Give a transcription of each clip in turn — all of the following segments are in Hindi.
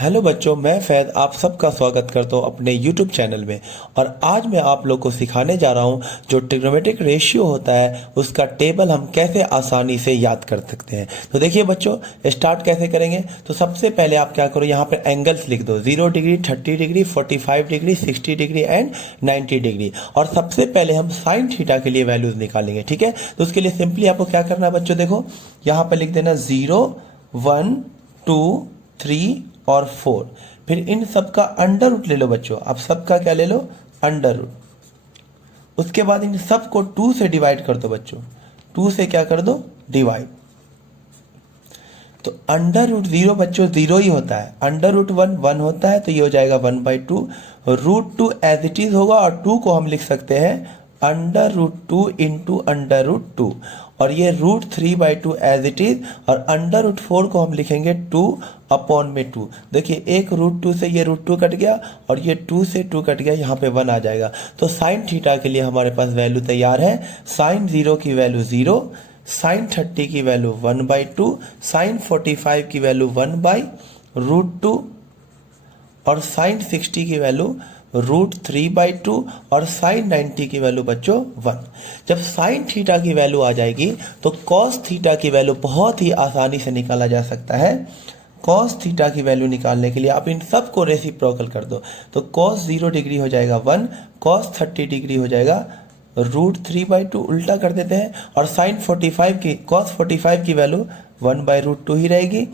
हेलो बच्चों, मैं फैद आप सबका स्वागत करता हूँ अपने YouTube चैनल में। और आज मैं आप लोग को सिखाने जा रहा हूँ जो ट्रिग्नोमेट्रिक रेशियो होता है उसका टेबल हम कैसे आसानी से याद कर सकते हैं। तो देखिए बच्चों, स्टार्ट कैसे करेंगे। तो सबसे पहले आप क्या करो, यहाँ पर एंगल्स लिख दो, 0 degree, 30 degree, 45 degree, 60 degree and 90 degree. और सबसे पहले हम साइन थीटा के लिए वैल्यूज निकालेंगे, ठीक है। तो उसके लिए सिंपली आपको क्या करना है बच्चों, देखो यहाँ पर लिख देना 0, 1, 2, 3 और 4। फिर इन सब का अंडर रूट ले लो बच्चों, आप सबका क्या ले लो, अंडर रूट। उसके बाद इन सब को 2 से डिवाइड कर दो बच्चों, 2 से क्या कर दो, डिवाइड। तो अंडर रूट 0 बच्चों 0 ही होता है, अंडर रूट 1 1 होता है, तो ये हो जाएगा 1/2। रूट 2 एज इट इज होगा और 2 को हम लिख सकते हैं under root 2 into under root 2। और ये रूट 3/2 एज इट इज, और अंडर रूट 4 को हम लिखेंगे 2/2। देखिए एक रूट 2 से ये रूट 2 कट गया और ये 2 से 2 कट गया, यहाँ पे 1 आ जाएगा। तो साइन थीटा के लिए हमारे पास वैल्यू तैयार है। साइन 0 की वैल्यू 0, साइन 30 की वैल्यू 1/2, साइन 45 की वैल्यू 1/√2 और साइन 60 की वैल्यू √3/2 और साइन 90 की वैल्यू बच्चों 1। जब साइन थीटा की वैल्यू आ जाएगी तो कॉस थीटा की वैल्यू बहुत ही आसानी से निकाला जा सकता है। कॉस थीटा की वैल्यू निकालने के लिए आप इन सब को रेसिप्रोकल कर दो। तो कॉस 0 डिग्री हो जाएगा 1, कॉस 30 डिग्री हो जाएगा √3/2, उल्टा कर देते हैं। और साइन 45 की, कॉस 45 की वैल्यू 1/√2 ही रहेगी।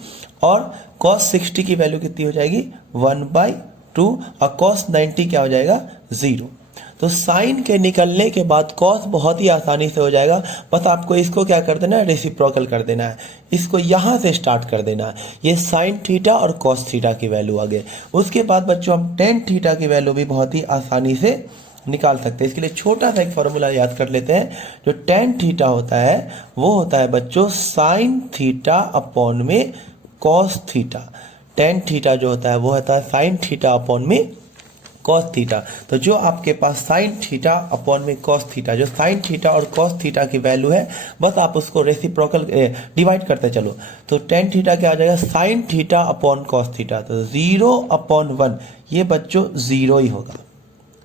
और कॉस 60 की वैल्यू कितनी हो जाएगी, 1/2। और कॉस 90 क्या हो जाएगा, 0। तो साइन के निकलने के बाद कॉस बहुत ही आसानी से हो जाएगा। बस आपको इसको क्या कर देना है, रेसिप्रोकल कर देना है। इसको यहां से स्टार्ट कर देना है। ये साइन थीटा और कॉस थीटा की वैल्यू आ गए। उसके बाद बच्चों हम टेन थीटा की वैल्यू भी बहुत ही आसानी से निकाल सकते हैं। इसके लिए छोटा सा एक फॉर्मूला याद कर लेते हैं। जो टेन थीटा होता है वो होता है बच्चों साइन थीटा अपॉन में कॉस थीटा। टेन थीटा जो होता है वो होता है साइन थीटा अपॉन में कॉस थीटा। तो जो आपके पास साइन थीटा अपॉन में कॉस थीटा, जो साइन थीटा और कॉस थीटा की वैल्यू है, बस आप उसको रेसिप्रोकल डिवाइड करते चलो। तो टेन थीटा क्या हो जाएगा, sine theta upon cos theta. तो 0/1 ये बच्चों 0 ही होगा,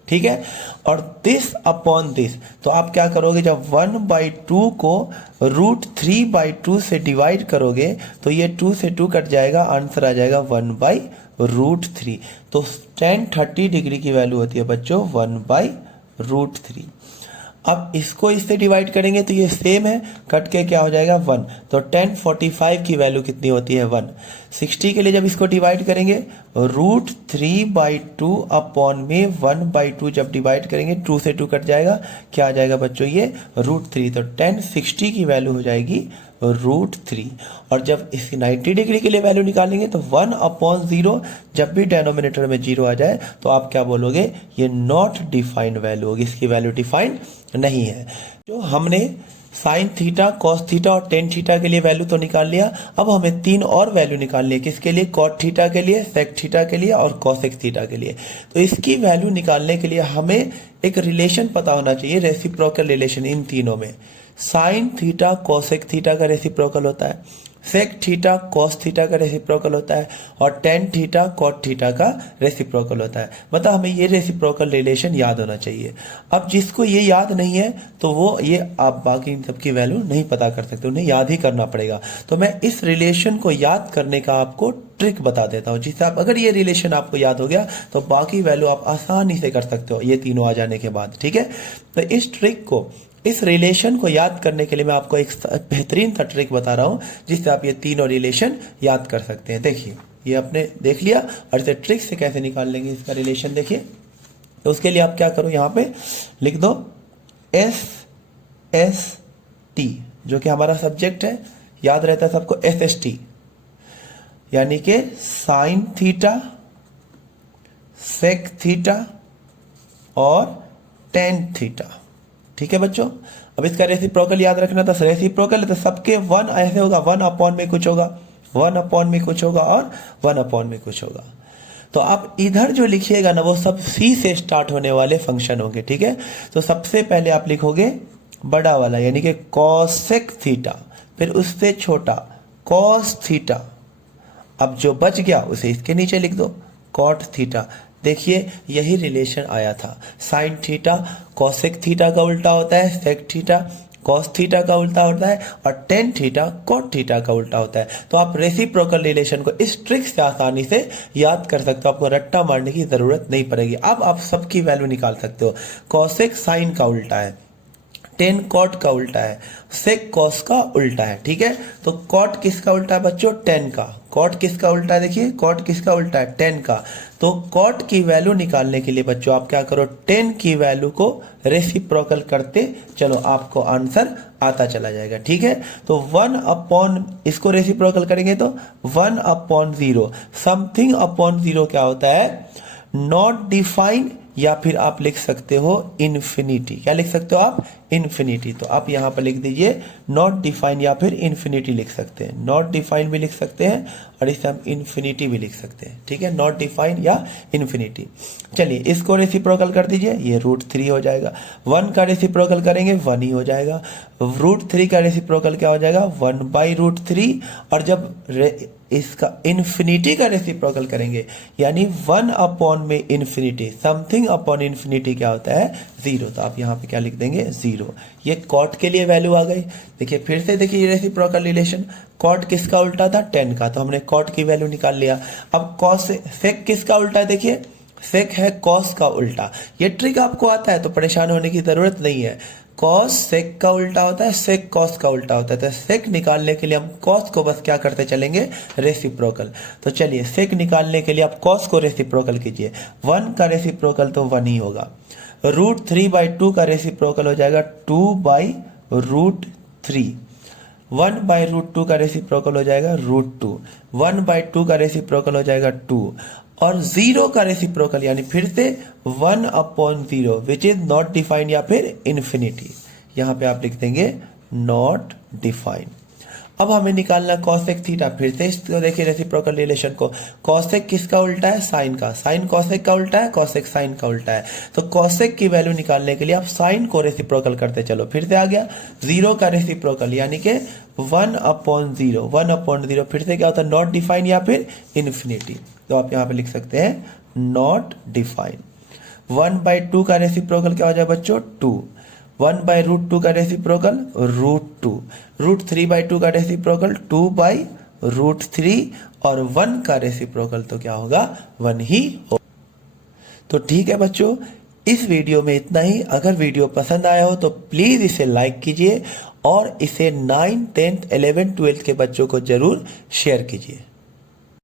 ठीक है। और दिस अपॉन दिस, तो आप क्या करोगे, जब 1/2 को √3/2 से डिवाइड करोगे तो ये 2 से 2 कट जाएगा, आंसर आ जाएगा 1/√3। तो tan 30 डिग्री की वैल्यू होती है बच्चों 1/√3। अब इसको इससे डिवाइड करेंगे तो ये सेम है, कट के क्या हो जाएगा 1। तो tan 45 की वैल्यू कितनी होती है 1। 60 के लिए जब इसको डिवाइड करेंगे √3/2 अपॉन में 1/2 जब डिवाइड करेंगे 2 से 2 कट जाएगा, क्या आ जाएगा बच्चों ये √3। तो tan 60 की वैल्यू हो जाएगी √3। और जब इसकी 90 डिग्री के लिए वैल्यू निकालेंगे तो 1/0, जब भी डेनोमिनेटर में 0 आ जाए तो आप क्या बोलोगे, ये नॉट डिफाइंड वैल्यू होगी, इसकी वैल्यू डिफाइंड नहीं है। जो हमने साइन थीटा, कॉस थीटा और टेन थीटा के लिए वैल्यू तो निकाल लिया। अब हमें 3 और वैल्यू निकालनी है, किसके लिए, कॉट थीटा के लिए, सेक थीटा के लिए और कॉसेक थीटा के लिए। तो इसकी वैल्यू निकालने के लिए हमें एक रिलेशन पता होना चाहिए, रेसिप्रोकल रिलेशन इन तीनों में। साइन थीटा कॉसेक थीटा का रेसिप्रोकल होता है, सेक थीटा कॉस थीटा का रेसिप्रोकल होता है, और टेन थीटा कॉट थीटा का रेसिप्रोकल होता है। मतलब हमें ये रेसिप्रोकल रिलेशन याद होना चाहिए। अब जिसको ये याद नहीं है तो वो ये आप बाकी इन सबकी वैल्यू नहीं पता कर सकते, उन्हें याद ही करना पड़ेगा। तो मैं इस रिलेशन को याद करने का आपको ट्रिक बता देता हूँ, जिससे आप, अगर ये रिलेशन आपको याद हो गया तो बाकी वैल्यू आप आसानी से कर सकते हो, ये तीनों आ जाने के बाद, ठीक है। तो इस ट्रिक को, इस रिलेशन को याद करने के लिए मैं आपको एक बेहतरीन सा ट्रिक बता रहा हूं, जिससे आप ये तीनों रिलेशन याद कर सकते हैं। देखिए ये आपने देख लिया, और इसे ट्रिक से कैसे निकाल लेंगे इसका रिलेशन देखिए। तो उसके लिए आप क्या करो, यहां पे लिख दो SST, जो कि हमारा सब्जेक्ट है, याद रहता है सबको SST, यानी कि साइन थीटा, सेक थीटा और टेन थीटा, ठीक है बच्चों। अब इसका रेसिप्रोकल याद रखना था, रेसिप्रोकल तो सबके 1 ऐसे होगा, 1/में कुछ होगा, 1/में कुछ होगा और 1/में कुछ होगा। तो आप इधर जो लिखिएगा ना वो सब C से स्टार्ट होने वाले फंक्शन होंगे, ठीक है। तो सबसे पहले आप लिखोगे बड़ा वाला, यानी कि कॉसेक थीटा, फिर उससे छोटा कॉस थीटा, अब जो बच गया उसे इसके नीचे लिख दो, कॉट थीटा। देखिए यही रिलेशन आया था, साइन थीटा कोसेक थीटा का उल्टा होता है, सेक थीटा कॉस थीटा का उल्टा होता है, और टेन थीटा कॉट थीटा का उल्टा होता है। तो आप रेसिप्रोकल रिलेशन को इस ट्रिक से आसानी से याद कर सकते हो, आपको रट्टा मारने की जरूरत नहीं पड़ेगी। अब आप सबकी वैल्यू निकाल सकते हो। कॉसेक साइन का उल्टा है, टेन कॉट का उल्टा है, सेक कॉस का उल्टा है, ठीक है। तो कॉट किसका उल्टा है बच्चों? टेन का। कॉट किसका उल्टा है? देखिए कॉट किसका उल्टा है? टेन का। तो कॉट की वैल्यू निकालने के लिए बच्चों आप क्या करो, टेन की वैल्यू को रेसिप्रोकल करते चलो, आपको आंसर आता चला जाएगा, ठीक है। तो 1 अपॉन, इसको रेसिप्रोकल करेंगे तो 1 अपॉन 0, समथिंग अपॉन 0 क्या होता है? नॉट डिफाइन, या फिर आप लिख सकते हो इन्फिनिटी। क्या लिख सकते हो आप? इन्फिनिटी। तो आप यहां पर लिख दीजिए नॉट डिफाइन या फिर इन्फिनिटी लिख सकते हैं। नॉट डिफाइन भी लिख सकते हैं और इसे हम इन्फिनिटी भी लिख सकते हैं, ठीक है। नॉट डिफाइन या इन्फिनिटी। चलिए इसको रेसिप्रोकल कर दीजिए, ये √3 हो जाएगा। 1 का रेसिप्रोकल करेंगे 1 ही हो जाएगा। √3 का रेसिप्रोकल क्या हो जाएगा? 1/√3। और जब इसका इन्फिनिटी का रेसिप्रोकल करेंगे यानी 1 अपॉन में इन्फिनिटी, समथिंग अपॉन इन्फिनिटी क्या होता है? 0। तो आप यहाँ पे क्या लिख देंगे? 0। ये कॉट के लिए वैल्यू आ गई। देखिए फिर से देखिए रेसिप्रोकल रिलेशन, कॉट किसका उल्टा था? 10 का, तो हमने कॉट की वैल्यू निकाल लिया। अब कॉस सेक किसका उल्टा है? देखिए सेक है कॉस का उल्टा। ये ट्रिक आपको आता है तो परेशान होने की जरूरत नहीं है। कॉस सेक का उल्टा होता है, सेक कॉस का उल्टा होता है। तो सेक निकालने के लिए हम कॉस को बस क्या करते चलेंगे? रेसिप्रोकल। तो चलिए सेक निकालने के लिए आप कॉस को रेसिप्रोकल कीजिए। 1 का रेसिप्रोकल तो 1 ही होगा। √3/2 का रेसिप्रोकल हो जाएगा 2/√3। 1/√2 का रेसिप्रोकल हो जाएगा √2। 1/2 का रेसिप्रोकल हो जाएगा 2। और 0 का रेसिप्रोकल यानी फिर से 1 upon 0 which is not defined या फिर इन्फिनिटी। यहां पे आप लिख देंगे नॉट डिफाइंड। अब हमें निकालना कॉसेक थीटा। फिर से इसको देखिए रेसिप्रोकल रिलेशन को, कॉसेक किसका उल्टा है? साइन का। साइन कॉसेक का उल्टा है, कॉसेक साइन का उल्टा है। तो कॉसेक की वैल्यू निकालने के लिए आप साइन को रेसिप्रोकल करते चलो। फिर से आ गया 0 का रेसिप्रोकल यानी कि 1 अपॉन 0। 1 अपॉन 0 फिर से क्या होता है? नॉट डिफाइन या फिर इन्फिनिटी। तो आप यहां पे लिख सकते हैं नॉट डिफाइन। 1/2 का रेसिप्रोकल क्या हो जाए बच्चों? 2। 1/√2 का रेसिप्रोकल √2। √3/2 का रेसिप्रोकल 2/√3। और 1 का रेसिप्रोकल तो क्या होगा? 1 ही हो। तो ठीक है बच्चों, इस वीडियो में इतना ही। अगर वीडियो पसंद आया हो तो प्लीज इसे लाइक कीजिए और इसे 9th 10th 11th 12th के बच्चों को जरूर शेयर कीजिए।